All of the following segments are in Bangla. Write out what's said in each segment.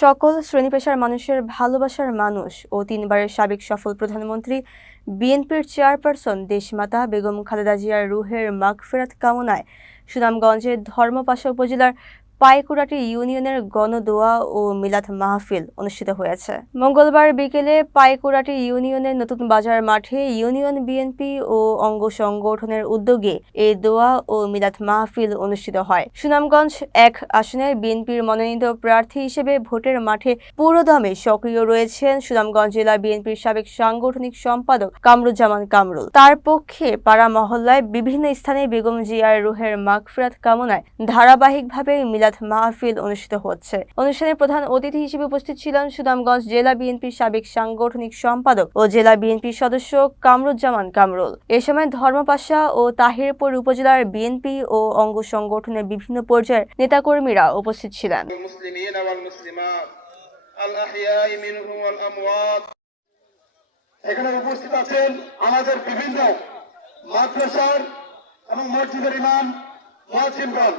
সকল শ্রেণী-পেশার মানুষের ভালোবাসার মানুষ ও তিনবারের সাবেক সফল প্রধানমন্ত্রী বিএনপির চেয়ারপারসন দেশমাতা বেগম খালেদা জিয়ার রুহের মাগফিরাত কামনায় সুনামগঞ্জের ধর্মপাশা উপজেলার পাইকুড়াটি ইউনিয়নের গণদোয়া ও মিলাদ মাহফিল অনুষ্ঠিত হয়েছে। মঙ্গলবার বিকেলে পাইকুড়াটি ইউনিয়নের নতুন বাজার মাঠে ইউনিয়ন বিএনপি ও অঙ্গ সংগঠনের উদ্যোগে এই দোয়া ও মিলাদ মাহফিল অনুষ্ঠিত হয়। সুনামগঞ্জ ১ আসনে বিএনপির মনোনীত প্রার্থী হিসেবে ভোটের মাঠে পুরোদমে সক্রিয় রয়েছেন সুনামগঞ্জ জেলা বিএনপির সাবেক সাংগঠনিক সম্পাদক কামরুজ্জামান কামরুল। তার পক্ষে পাড়া মহল্লায় বিভিন্ন স্থানে বেগম জিয়ার রুহের মাগফিরাত কামনায় ধারাবাহিকভাবে মিলাদ মাহফিল অনুষ্ঠিত হচ্ছে। অনুষ্ঠানে প্রধান অতিথি হিসেবে উপস্থিত ছিলেন সুনামগঞ্জ জেলা বিএনপির সাবেক সাংগঠনিক সম্পাদক ও জেলা বিএনপির সদস্য কামরুজ্জামান কামরুল। এ সময় ধর্মপাশা ও তাহিরপুর উপজেলার বিএনপি ও অঙ্গ সংগঠনের বিভিন্ন পর্যায়ের নেতাকর্মীরা উপস্থিত ছিলেন। এখানে উপস্থিত আছেন আমাদের বিভিন্ন মাদ্রাসার এবং মসজিদের ইমাম, মুয়াজ্জিনগণ,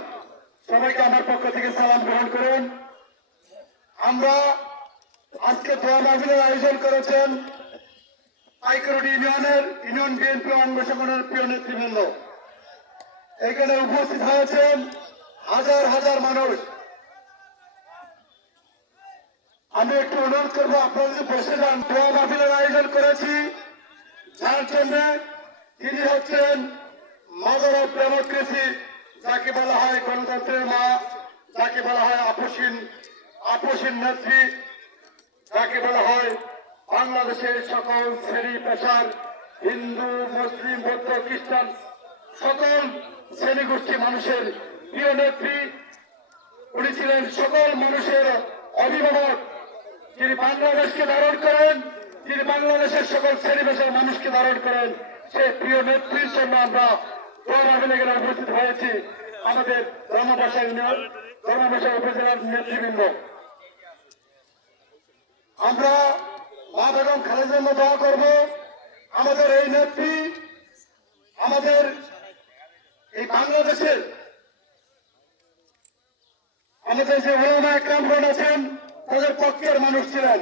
সবাইকে আমার পক্ষ থেকে সালাম গ্রহণ করুন। আমরা আজকে দোয়া মাহফিলের আয়োজন করেছেন পাইকুড়াটি ইউনিয়ন বিএনপি অঙ্গ সংগঠনের প্রিয় নেতৃবৃন্দ। এখানে উপস্থিত হয়েছেন হাজার হাজার মানুষ। আমি একটু অনুরোধ করবো, আপনারা যদি বসে যান। দোয়া মাহফিলের আয়োজন করেছি যার জন্য তিনি হচ্ছেন মাদার অফ ডেমোক্রেসি, যাকে বলা হয় গণতন্ত্রের মা, যাকে বলা হয় আপসীন নেত্রী, যাকে বলা হয় বাংলাদেশের সকল শ্রেণী পেশার হিন্দু, মুসলিম, বৌদ্ধ, খ্রিস্টান সকল শ্রেণীগোষ্ঠী মানুষের প্রিয় নেত্রী। উনি ছিলেন সকল মানুষের অভিভাবক। যিনি বাংলাদেশকে ধারণ করেন, যিনি বাংলাদেশের সকল শ্রেণী পেশার মানুষকে ধারণ করেন, সেই প্রিয় নেত্রীর জন্য আমরা উপস্থিত হয়েছি। আমাদের ধর্মপাশা উপজেলার নেতৃবৃন্দ, আমরা মা বেগম খালেদার জন্য দোয়া করব। আমাদের এই নেত্রী আমাদের এই বাংলাদেশের আমাদের যে ওলামা একরামগণ আছেন তাদের পক্ষের মানুষ ছিলেন।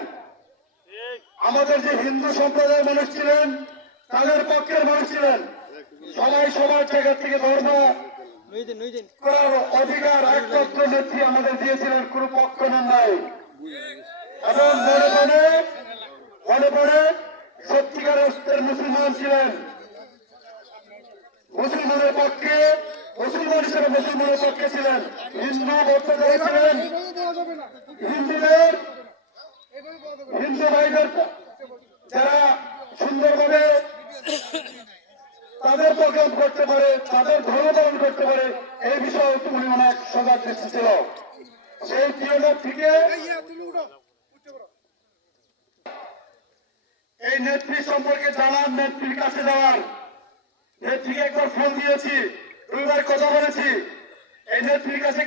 আমাদের যে হিন্দু সম্প্রদায়ের মানুষ ছিলেন তাদের পক্ষের মানুষ ছিলেন। সবাই সবার জায়গা থেকে ধর্ম করার অধিকার একমাত্র নেত্রী আমাদের দিয়েছিলেন, কোন পক্ষ নাই। এবং মনে পড়ে সত্যিকার অর্থের মুসলমান ছিলেন। মুসলমানের পক্ষে, মুসলমান হিসেবে মুসলমানের পক্ষে ছিলেন। হিন্দু বৌদ্ধদের ছিলেন, হিন্দু ভাইদের যারা সুন্দরভাবে তাদের প্রোগ্রাম করতে পারে, তাদের ধর্ম পালন করতে পারে, এই বিষয়ে উনি অনেক সজাগ দৃষ্টি ছিল। সেই পিরিয়ড থেকে এই নেত্রী সম্পর্কে জানার, নেত্রীর কাছে যাওয়ার, নেত্রীকে একবার ফোন দিয়েছি, দুইবার কথা বলেছি। এই নেত্রীর কাছে